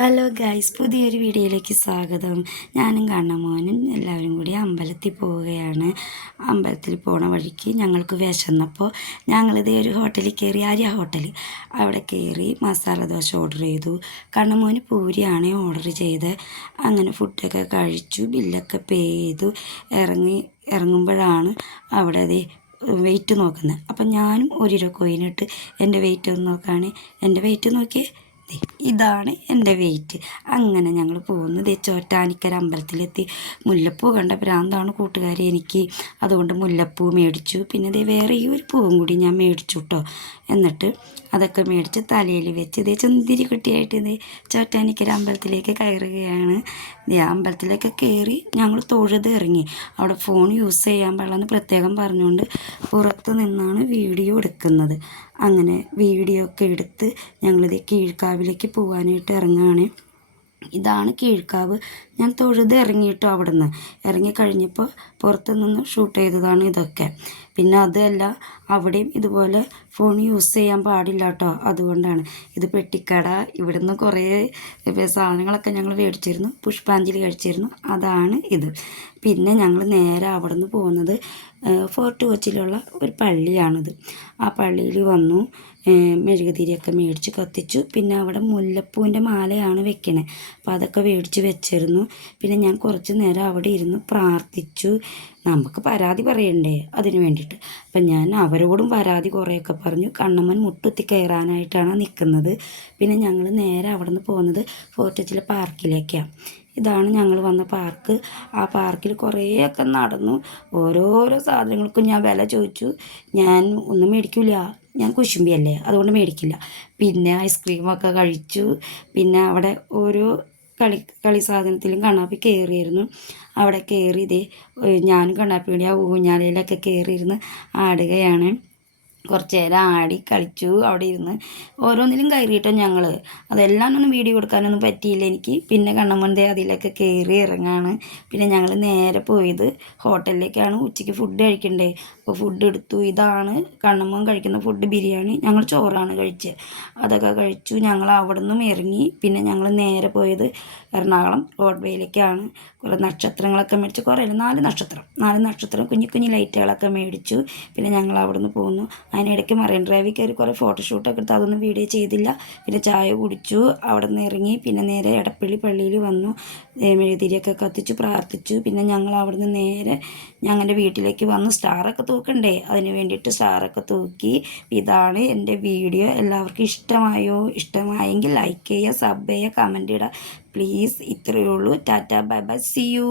Hello guys പുതിയൊരു വീഡിയോയിലേക്ക് സ്വാഗതം. ഞാനും കണ്ണമോനും എല്ലാവരും കൂടി അമ്പലത്തിൽ പോവുകയാണ്. അമ്പലത്തിൽ പോണ വഴിക്ക് ഞങ്ങൾക്ക് വിശന്നപ്പോൾ ഞങ്ങളിതേ ഒരു ഹോട്ടലിൽ കയറി ആര്യ ഹോട്ടൽ. അവിടെ കയറി മസാല ദോശ ഓർഡർ ചെയ്തു. കണ്ണമോന് പൂരിയാണ് ഓർഡർ ചെയ്ത്. അങ്ങനെ ഫുഡൊക്കെ കഴിച്ചു ബില്ലൊക്കെ പേ ചെയ്തു. ഇറങ്ങി ഇറങ്ങുമ്പോഴാണ് അവിടെ അതേ വെയിറ്റ് നോക്കുന്നത്. അപ്പം ഞാനും ഒരു രൂപ കോയിനിട്ട് എന്റെ വെയിറ്റ് ഒന്ന് നോക്കുകയാണ് എന്റെ വെയിറ്റ് നോക്കിയേ ഇതാണ് എന്റെ വെയിറ്റ് അങ്ങനെ ഞങ്ങൾ പോകുന്നത് ചോറ്റാനിക്കര അമ്പലത്തിലെത്തി. മുല്ലപ്പൂ കണ്ട ഭ്രാന്താണ് കൂട്ടുകാരി എനിക്ക്. അതുകൊണ്ട് മുല്ലപ്പൂ മേടിച്ചു. പിന്നെ ഇതേ വേറെ ഈ ഒരു പൂവും കൂടി ഞാൻ മേടിച്ചു കേട്ടോ എന്നിട്ട് അതൊക്കെ മേടിച്ച് തലയിൽ വെച്ച് ഇതേ ചുന്തിരി കുട്ടിയായിട്ട് ഇതേ ചോറ്റാനിക്കര അമ്പലത്തിലേക്ക് കയറുകയാണ്. ദേ അമ്പലത്തിലേക്ക് കയറി ഞങ്ങൾ തൊഴുത് ഇറങ്ങി. അവിടെ ഫോൺ യൂസ് ചെയ്യാൻ പാടില്ലെന്ന് പ്രത്യേകം പറഞ്ഞുകൊണ്ട് പുറത്ത് നിന്നാണ് വീഡിയോ എടുക്കുന്നത്. അങ്ങനെ വീഡിയോ ഒക്കെ എടുത്ത് ഞങ്ങളിത് കീഴ്ക്കാവിലേക്ക് പോകാനായിട്ട് ഇറങ്ങുകയാണ് ഇതാണ് കീഴ്ക്കാവ്. ഞാൻ തൊഴുത് ഇറങ്ങിയിട്ടോ അവിടെ നിന്ന് ഇറങ്ങിക്കഴിഞ്ഞപ്പോൾ കഴിഞ്ഞപ്പോൾ പുറത്ത് നിന്ന് ഷൂട്ട് ചെയ്തതാണ് ഇതൊക്കെ. പിന്നെ അതല്ല അവിടെയും ഇതുപോലെ ഫോൺ യൂസ് ചെയ്യാൻ പാടില്ല കേട്ടോ അതുകൊണ്ടാണ്. ഇത് പെട്ടിക്കട ഇവിടുന്ന് കുറേ ഇപ്പൊ സാധനങ്ങളൊക്കെ ഞങ്ങൾ മേടിച്ചിരുന്നു. പുഷ്പാഞ്ജലി കഴിച്ചിരുന്നു. അതാണ് ഇത്. പിന്നെ ഞങ്ങൾ നേരെ അവിടെ നിന്ന് പോകുന്നത് ഫോർട്ട് കൊച്ചിയിലുള്ള ഒരു പള്ളിയാണിത്. ആ പള്ളിയിൽ വന്നു മെഴുകുതിരിയൊക്കെ മേടിച്ച് കത്തിച്ചു. പിന്നെ അവിടെ മുല്ലപ്പൂവിന്റെ മാലയാണ് വെക്കണേ. അപ്പോൾ അതൊക്കെ മേടിച്ച് വെച്ചിരുന്നു. പിന്നെ ഞാൻ കുറച്ച് നേരം അവിടെ ഇരുന്ന് പ്രാർത്ഥിച്ചു. നമുക്ക് പരാതി പറയണ്ടേ? അതിന് വേണ്ടിയിട്ട്. അപ്പം ഞാൻ അവരോടും പരാതി കുറേയൊക്കെ പറഞ്ഞു. കണ്ണമ്മൻ മുട്ടുത്തി കയറാനായിട്ടാണ് നിൽക്കുന്നത് പിന്നെ ഞങ്ങൾ നേരെ അവിടെ നിന്ന് പോകുന്നത് ഫോർട്ടച്ചിലെ പാർക്കിലേക്കാണ് ഇതാണ് ഞങ്ങൾ വന്ന പാർക്ക്. ആ പാർക്കിൽ കുറേയൊക്കെ നടന്നു. ഓരോരോ സാധനങ്ങൾക്കും ഞാൻ വില ചോദിച്ചു. ഞാൻ ഒന്നും മേടിക്കില്ല ഞാൻ കുശുമ്പിയല്ലേ? അതുകൊണ്ട് മേടിക്കില്ല. പിന്നെ ഐസ്ക്രീമൊക്കെ കഴിച്ചു. പിന്നെ അവിടെ ഓരോ കളി കളി സാധനത്തിലും കണ്ണാപ്പി കയറിയിരുന്നു അവിടെ കയറി ഇതേ ഏഹ് ഞാനും കണ്ണാപ്പി വേണ്ടി ആ ഊഞ്ഞാലയിലൊക്കെ കയറിയിരുന്ന് ആടുകയാണ്. കുറച്ച് നേരം ആടി കളിച്ചു അവിടെ ഇരുന്ന് ഓരോന്നിലും കയറിയിട്ടോ ഞങ്ങൾ അതെല്ലാം ഒന്നും വീഡിയോ കൊടുക്കാനൊന്നും പറ്റിയില്ല എനിക്ക്. പിന്നെ കണ്ണമ്മന്റെ അതിലൊക്കെ കയറി ഇറങ്ങാണ്. പിന്നെ ഞങ്ങൾ നേരെ പോയത് ഹോട്ടലിലേക്കാണ്. ഉച്ചയ്ക്ക് ഫുഡ് കഴിക്കണ്ടേ? അപ്പോൾ ഫുഡ് എടുത്തു. ഇതാണ് കണ്ണമ്മൻ കഴിക്കുന്ന ഫുഡ് ബിരിയാണി. ഞങ്ങൾ ചോറാണ് കഴിച്ചത് അതൊക്കെ കഴിച്ചു. ഞങ്ങൾ അവിടെ നിന്നും ഇറങ്ങി. പിന്നെ ഞങ്ങൾ നേരെ പോയത് എറണാകുളം റോഡ് വേയിലേക്കാണ് കുറേ നക്ഷത്രങ്ങളൊക്കെ മേടിച്ചു. കുറേ നാല് നക്ഷത്രം. നാല് നക്ഷത്രം കുഞ്ഞു കുഞ്ഞു ലൈറ്റുകളൊക്കെ മേടിച്ചു. പിന്നെ ഞങ്ങൾ അവിടെ നിന്ന് പോന്നു. അതിനിടയ്ക്ക് മറൈൻ ഡ്രൈവിൽ കയറി കുറേ ഫോട്ടോഷൂട്ടൊക്കെ എടുത്ത് അതൊന്നും വീഡിയോ ചെയ്തില്ല. പിന്നെ ചായ കുടിച്ചു അവിടെ നിന്ന് ഇറങ്ങി. പിന്നെ നേരെ എടപ്പള്ളി പള്ളിയിൽ വന്നു. മെഴുതിരിയൊക്കെ കത്തിച്ചു പ്രാർത്ഥിച്ചു. പിന്നെ ഞങ്ങൾ അവിടെ നിന്ന് നേരെ ഞങ്ങളുടെ വീട്ടിലേക്ക് വന്നു. സ്റ്റാറൊക്കെ തൂക്കണ്ടേ? അതിന് വേണ്ടിയിട്ട് സ്റ്റാറൊക്കെ തൂക്കി. ഇതാണ് എന്റെ വീഡിയോ. എല്ലാവർക്കും ഇഷ്ടമായോ? ഇഷ്ടമായെങ്കിൽ ലൈക്ക് ചെയ്യുക സബ് ചെയ്യുക കമന്റ് ഇടുക. പ്ലീസ് ഇത്രയേ ഉള്ളൂ. Tata bye bye see you